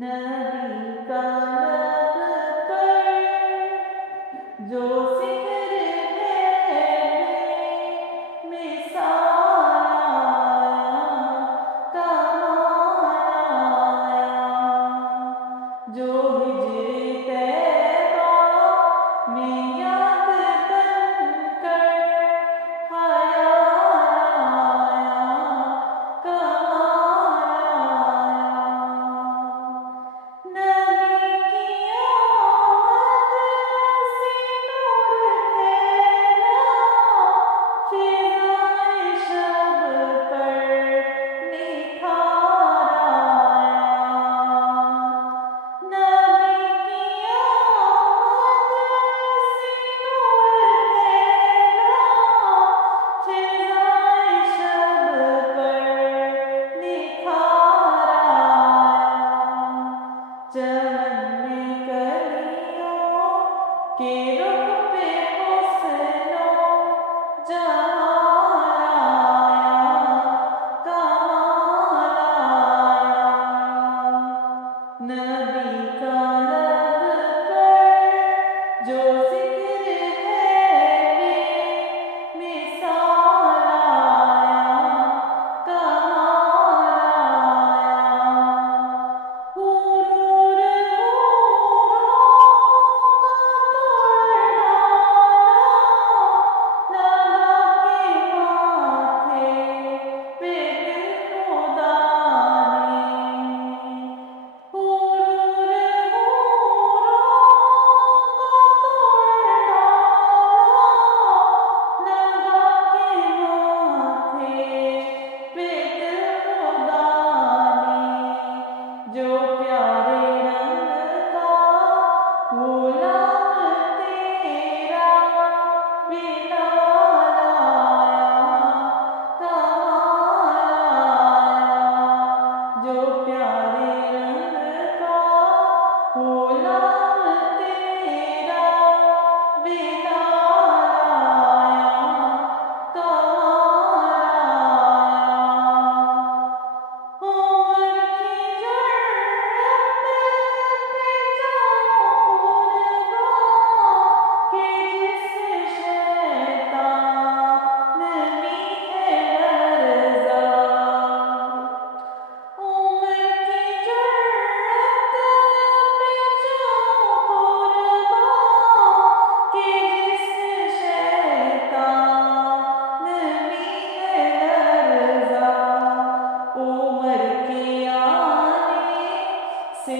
نبی کا لب پر جو ذکر ہے بے مثال آیا، کمال آیا، جو ہجر طیبہ میں یاد بن کر خیال آیا، کمال آیا۔ نبی کی آمد سے نور پھیلا، فضائے شب پر نکھار آیا۔ نبی کی آمد سے نور پھیلا، فضائے شب پر نکھار آیا۔ چمن میں کلیوں کے رخ پہ حسن و جمال آیا، کمال آیا۔ نبی کا لب پر جو ذکر ہے بے مثال آیا، کمال آیا۔ غرور لگا کے ماتھے پہ دل خدا نے، غرور لگا کے ماتھے پہ دل خدا نے، جو پیارے رنگ کا غلام تیرا بلال آیا، کمال آیا۔ جو پیارے رنگ کا غلام تیرا بلال آیا، کمال آیا۔ عمر کی جرت پہ جاؤں قرباں کہ جس شیطان بھی ہے لرزاں۔ عمر کی جرت پہ جاؤں قرباں کہ جس شیطان بھی ہے لرزاں۔ عمر کے آنے سے